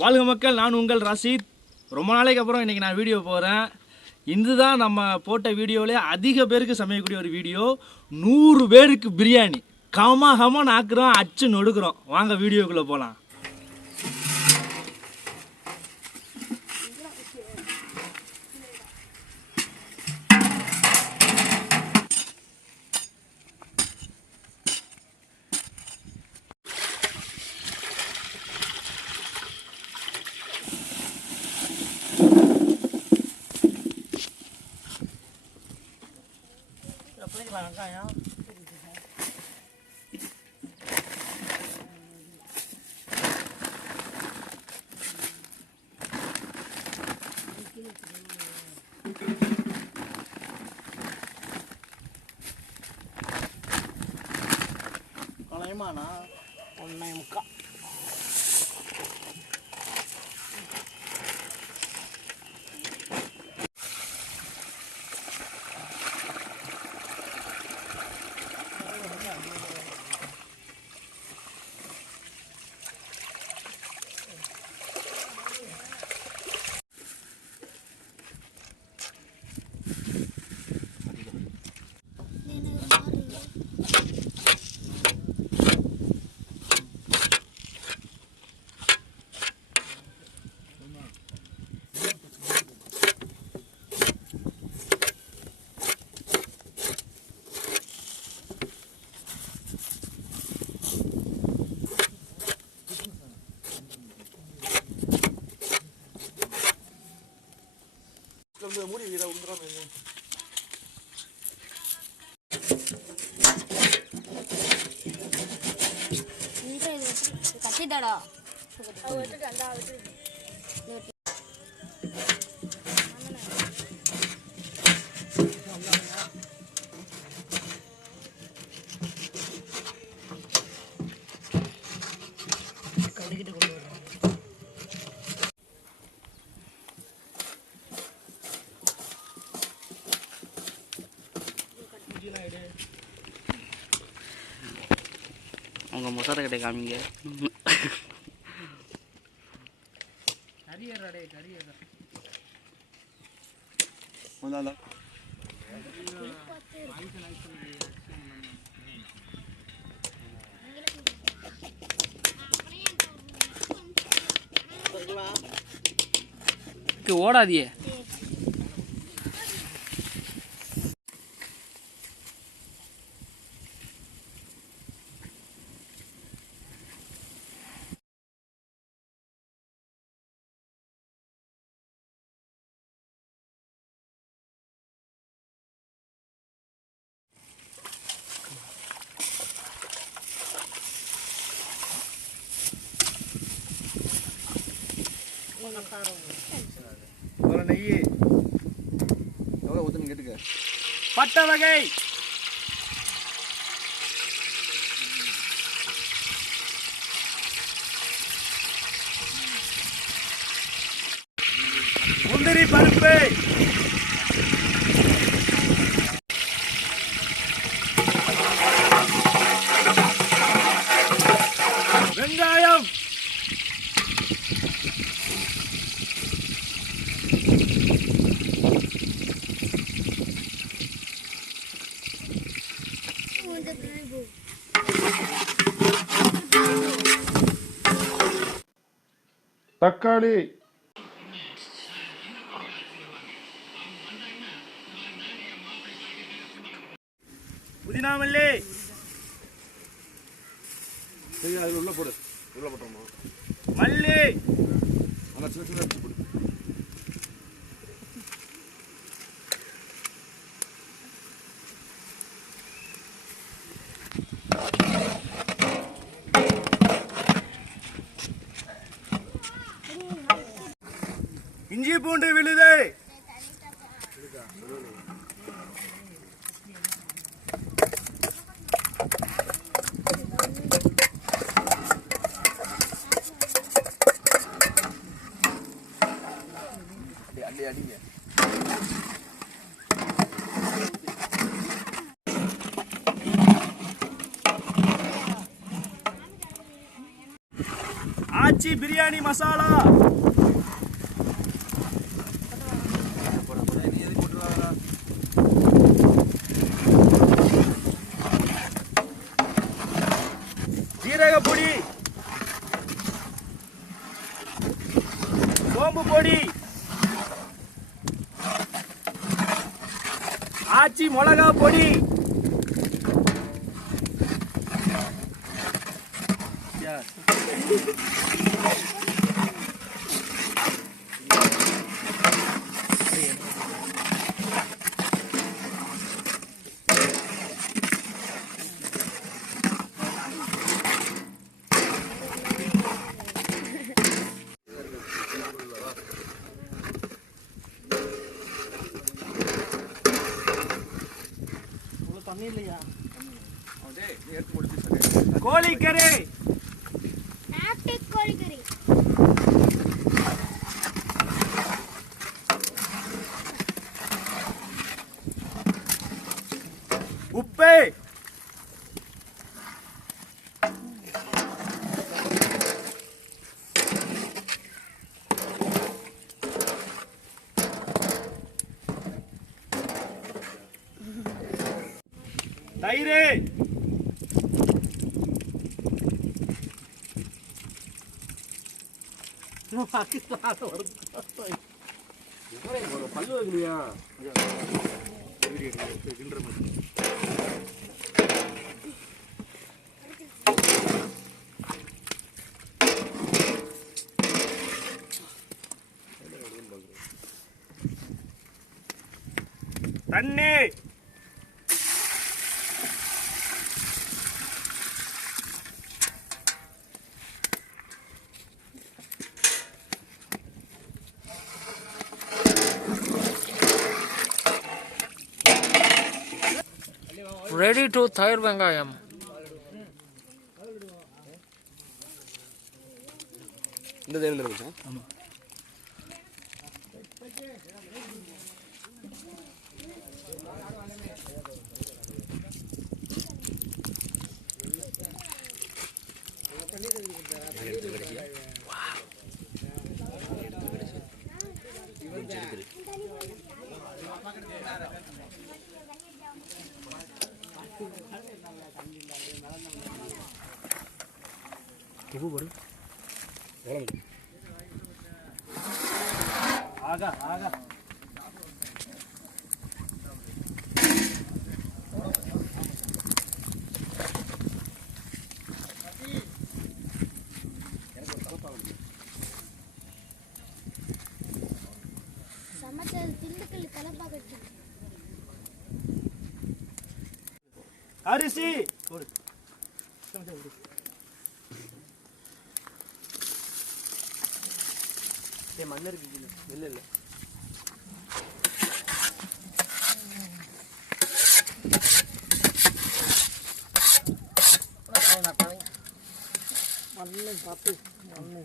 வாழ்க மக்கள், நான் உங்கள் ரஷீத். ரொம்ப நாளைக்கு அப்புறம் இன்றைக்கி நான் வீடியோ போகிறேன். இதுதான் நம்ம போட்ட வீடியோவிலே அதிக பேருக்கு சமைக்கக்கூடிய ஒரு வீடியோ. 100 பேருக்கு பிரியாணி கம ஆக்குறோம், அச்சு நொடுக்குறோம். வாங்க வீடியோக்குள்ளே போகலாம். வெங்காயம் கலைமானா 1.25 மூடி வீட உந்துறாம கட்டிடடா கடிக்கிட்டு கொண்டு வர உங்க மொசார கடை காமிங்க. கரியறடே கரியற வந்தால ஓடாதியே. நெய் எவ்வளோ ஊற்றுன்னு கேட்டுக்க. பட்டை வகை முந்திரி பருப்பு வெங்காயம் தக்காளி புதினா மல்லி அதில் உள்ள போடு. உள்ள போட்டோமா மல்லி நல்லா சின்ன சின்ன போடு. இஞ்சி பூண்டு விழுது அடிங்க. ஆச்சி பிரியாணி மசாலா, ஜீரக பொடி, சோம்பு பொடி, ஆச்சி மிளகா பொடி, கோழிக்கறி, கோழிக்கறி, உப்பு, தயிர், பல்லு வைக்கலையா தண்ணி, ready to தயிர் வெங்காயம். இந்த தேர்ந்து இருந்துச்சா ஆகா ஆகா, சமைச்சது திண்டுக்கல் தலைப்பாக்கட்டு. அரிசி, மண்ணு இருக்கு இல்ல இல்ல, மண்ணை பார்த்து மண்ணை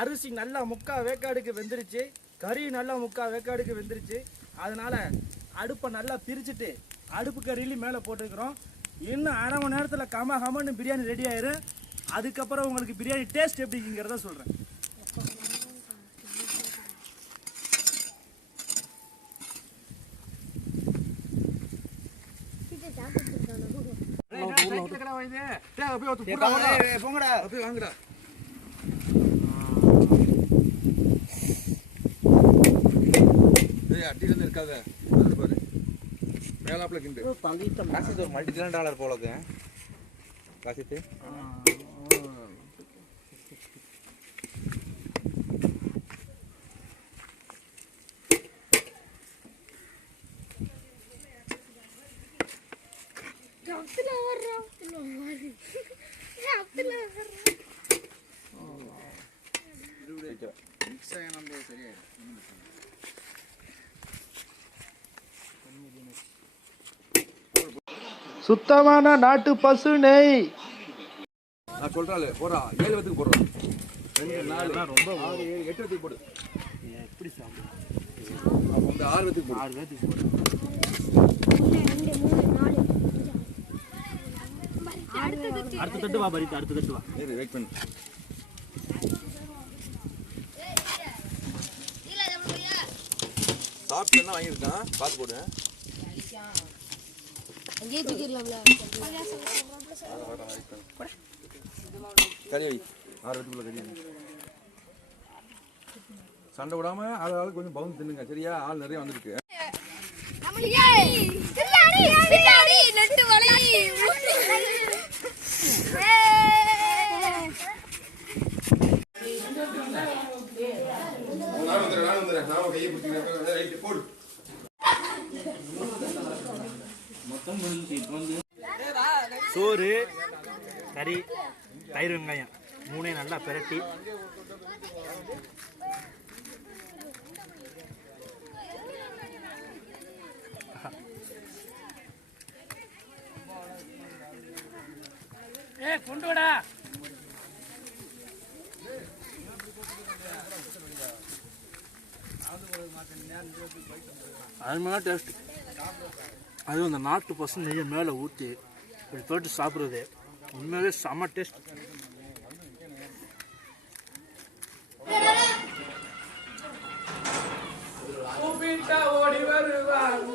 அரிசி நல்லா முக்கா வேக்காடுக்கு வெந்துருச்சு, கறி நல்லா முக்கா வேக்காடுக்கு வெந்துருச்சு. அதனால அடுப்பை நல்லா பிரிச்சுட்டு அடுப்பு கறியிலையும் மேலே போட்டுருக்குறோம். இன்னும் அரை மணி நேரத்தில் கம கமன்னு பிரியாணி ரெடி ஆயிரும். அதுக்கப்புறம் உங்களுக்கு பிரியாணி டேஸ்ட் எப்படிங்கிறத சொல்கிறேன். போங்கடா அப்படியே வாங்கடா அட்டில இருந்து இருக்காத பாரு மேலாப்ல கிண்டு காசித் ஒரு மல்டி $1 போலது காசித் சுத்தமான நாட்டு பசு நெய் நான் சொல்றாள் போறா 7 வத்துக்கு போடுறான் 2 4 ரொம்ப 6 7 8 வத்தி போடு. எப்படி சாப்பிடுவோம்? அப்ப வந்து 6 வத்தி போடு. 6 பேருக்கு போடு. 1 2 3 4 அடுத்த தட்டு வா பரித்து, அடுத்த தட்டு வா. இரு வெயிட் பண்ணு. சாப்பிட்டு என்ன வாங்கியிருக்கான் பார்த்து போடு. அங்கேயே தூக்கிடலாம்ல. கறி வை 6 வத்திக்குள்ள கறி வை. சண்டை விடாம ஆளுக்கு கொஞ்சம் பவுன் தின்னுங்க சரியா? ஆள் நிறைய வந்திருக்கு. சோறு, கறி, தயிர், வெங்காயம் 3 நல்லா பிரட்டி கொண்டு வாடா. அருமையான டேஸ்ட். அதுவும் அந்த நாட்டு பசு நெய்யை மேலே ஊற்றி இப்படி போட்டு சாப்பிட்றது உண்மையாகவே செம்ம டேஸ்ட். ஓடி வருவாங்க.